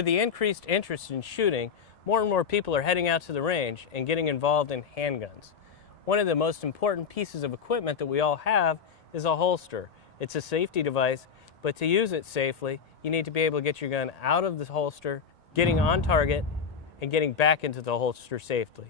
With the increased interest in shooting, more and more people are heading out to the range and getting involved in handguns. One of the most important pieces of equipment that we all have is a holster. It's a safety device, but to use it safely, you need to be able to get your gun out of the holster, getting on target, and getting back into the holster safely.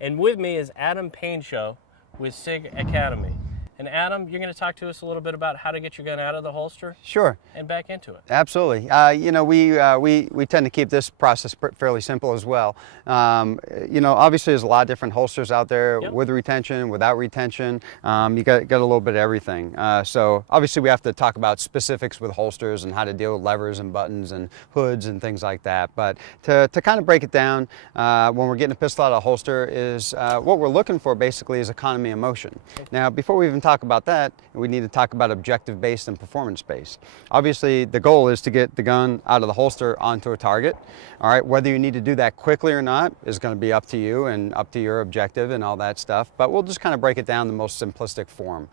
And with me is Adam Painshow with SIG Academy. And Adam, you're going to talk to us a little bit about how to get your gun out of the holster. Sure. And back into it. Absolutely. You know, we tend to keep this process fairly simple as well. You know, obviously there's a lot of different holsters out there. Yep. With retention, without retention. You got a little bit of everything. So obviously we have to talk about specifics with holsters and how to deal with levers and buttons and hoods and things like that. But to kind of break it down, when we're getting a pistol out of a holster is what we're looking for basically is economy of motion. Now, before we even talk about that, we need to talk about objective-based and performance-based. Obviously, the goal is to get the gun out of the holster onto a target. All right, whether you need to do that quickly or not is going to be up to you and up to your objective and all that stuff, but we'll just kind of break it down in the most simplistic form.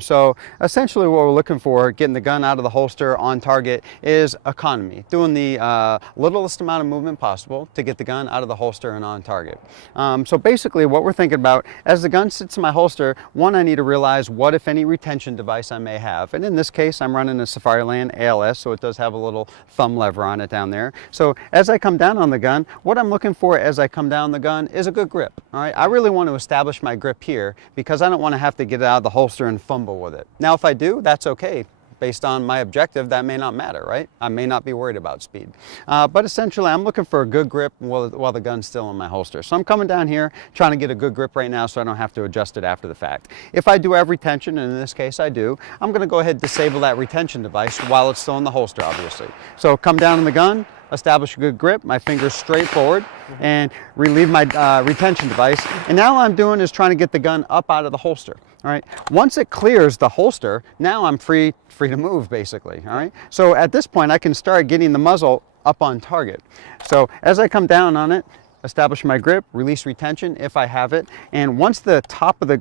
So essentially what we're looking for, getting the gun out of the holster on target, is economy, doing the littlest amount of movement possible to get the gun out of the holster and on target. So basically what we're thinking about, as the gun sits in my holster, one, I need to realize what, if any, retention device I may have. And in this case, I'm running a Safariland ALS, so it does have a little thumb lever on it down there. So as I come down on the gun, what I'm looking for as I come down the gun is a good grip. All right, I really want to establish my grip here because I don't want to have to get it out of the holster and fumble with it. Now, if I do, that's okay. Based on my objective, that may not matter, right? I may not be worried about speed. But essentially, I'm looking for a good grip while the gun's still in my holster. So I'm coming down here, trying to get a good grip right now so I don't have to adjust it after the fact. If I do have retention, and in this case I do, I'm gonna go ahead and disable that retention device while it's still in the holster, obviously. So come down on the gun, establish a good grip, my fingers straight forward, and relieve my retention device. And now all I'm doing is trying to get the gun up out of the holster. All right. Once it clears the holster, now I'm free to move, basically. All right. So at this point, I can start getting the muzzle up on target. So as I come down on it, establish my grip, release retention if I have it, and once the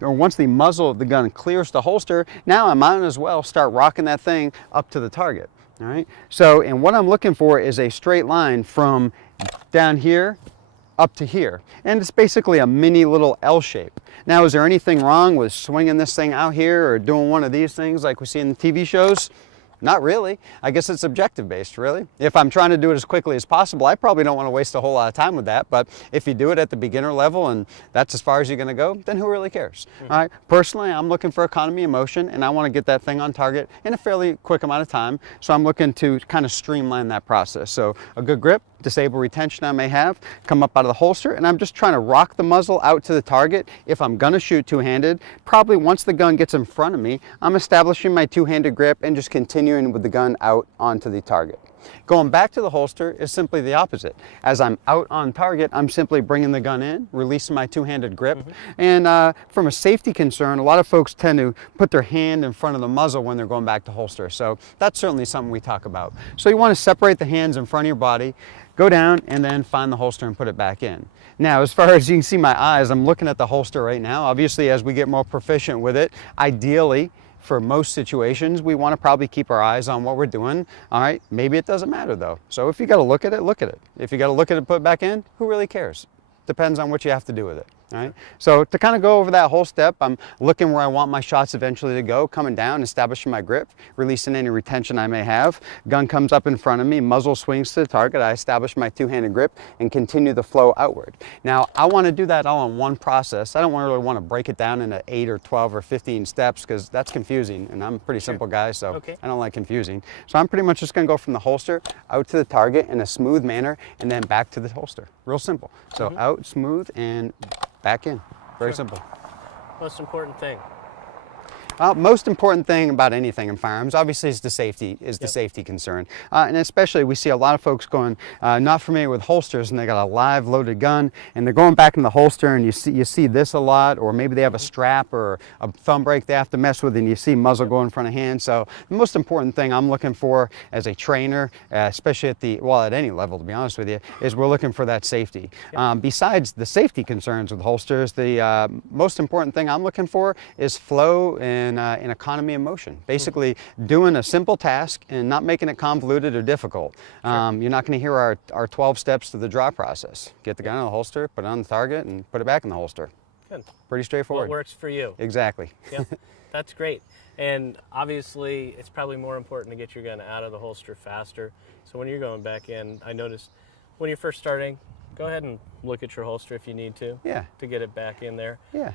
once the muzzle of the gun clears the holster, now I might as well start rocking that thing up to the target. All right. So, and what I'm looking for is a straight line from down here up to here, and it's basically a mini little L shape. Now, is there anything wrong with swinging this thing out here or doing one of these things like we see in the TV shows? Not really. I guess it's objective based, really. If I'm trying to do it as quickly as possible, I probably don't want to waste a whole lot of time with that, but if you do it at the beginner level and that's as far as you're going to go, then who really cares? All right. Personally, I'm looking for economy of motion and I want to get that thing on target in a fairly quick amount of time, so I'm looking to kind of streamline that process. So a good grip, disable retention I may have, come up out of the holster, and I'm just trying to rock the muzzle out to the target. If I'm going to shoot two-handed, probably once the gun gets in front of me, I'm establishing my two-handed grip and just continuing with the gun out onto the target. Going back to the holster is simply the opposite. As I'm out on target, I'm simply bringing the gun in, releasing my two-handed grip. And from a safety concern, a lot of folks tend to put their hand in front of the muzzle when they're going back to holster. So that's certainly something we talk about. So you want to separate the hands in front of your body, go down, and then find the holster and put it back in. Now, as far as you can see my eyes, I'm looking at the holster right now. Obviously, as we get more proficient with it, ideally, for most situations, we want to probably keep our eyes on what we're doing. All right, maybe it doesn't matter though. So if you got to look at it, look at it. If you got to look at it, put it back in, who really cares? Depends on what you have to do with it. All right. So to kind of go over that whole step, I'm looking where I want my shots eventually to go, coming down, establishing my grip, releasing any retention I may have. Gun comes up in front of me, muzzle swings to the target. I establish my two-handed grip and continue the flow outward. Now, I want to do that all in one process. I don't really want to break it down into 8 or 12 or 15 steps because that's confusing, and I'm a pretty simple guy, so I don't like confusing. So I'm pretty much just going to go from the holster out to the target in a smooth manner and then back to the holster. Real simple. So out, smooth, and back in. Very simple. Most important thing. Most important thing about anything in firearms, obviously, is the safety concern. And especially, we see a lot of folks going not familiar with holsters, and they got a live loaded gun, and they're going back in the holster, and you see this a lot, or maybe they have a strap or a thumb brake they have to mess with, and you see muzzle go in front of hand. So the most important thing I'm looking for as a trainer, especially at any level, to be honest with you, is we're looking for that safety. Besides the safety concerns with holsters, the most important thing I'm looking for is flow and in economy of motion. Basically, doing a simple task and not making it convoluted or difficult. You're not going to hear our 12 steps to the draw process. Get the gun in the holster, put it on the target, and put it back in the holster. Good. Pretty straightforward. What works for you. Exactly. Yep. That's great. And obviously, it's probably more important to get your gun out of the holster faster. So when you're going back in, I noticed when you're first starting, go ahead and look at your holster if you need to. Yeah. To get it back in there. Yeah.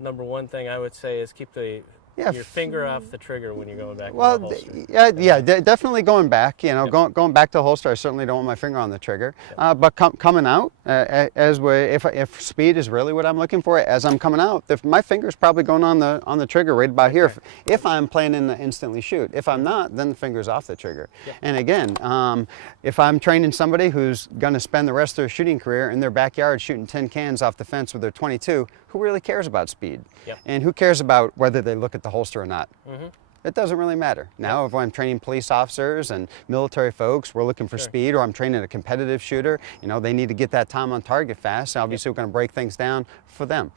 Number one thing I would say is keep your finger off the trigger when you're going back to the holster. Definitely going back. You know, Yep. going back to the holster, I certainly don't want my finger on the trigger. But coming out, if speed is really what I'm looking for, as I'm coming out, my finger's probably going on the trigger right about here. If I'm planning to instantly shoot. If I'm not, then the finger's off the trigger. Yep. And again, if I'm training somebody who's going to spend the rest of their shooting career in their backyard shooting tin cans off the fence with their .22, who really cares about speed? Yep. And who cares about whether they look at the holster or not? Mm-hmm. It doesn't really matter. Now, if I'm training police officers and military folks, we're looking for speed, or I'm training a competitive shooter, you know, they need to get that time on target fast. Obviously, we're going to break things down for them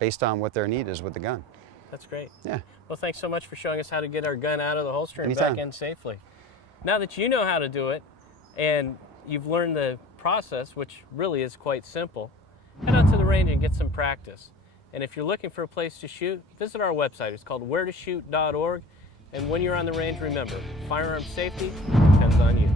based on what their need is with the gun. That's great. Yeah. Well, thanks so much for showing us how to get our gun out of the holster and Anytime. back in safely. Now that you know how to do it, and you've learned the process, which really is quite simple, head out to the range and get some practice. And if you're looking for a place to shoot, visit our website. It's called wheretoshoot.org. And when you're on the range, remember, firearm safety depends on you.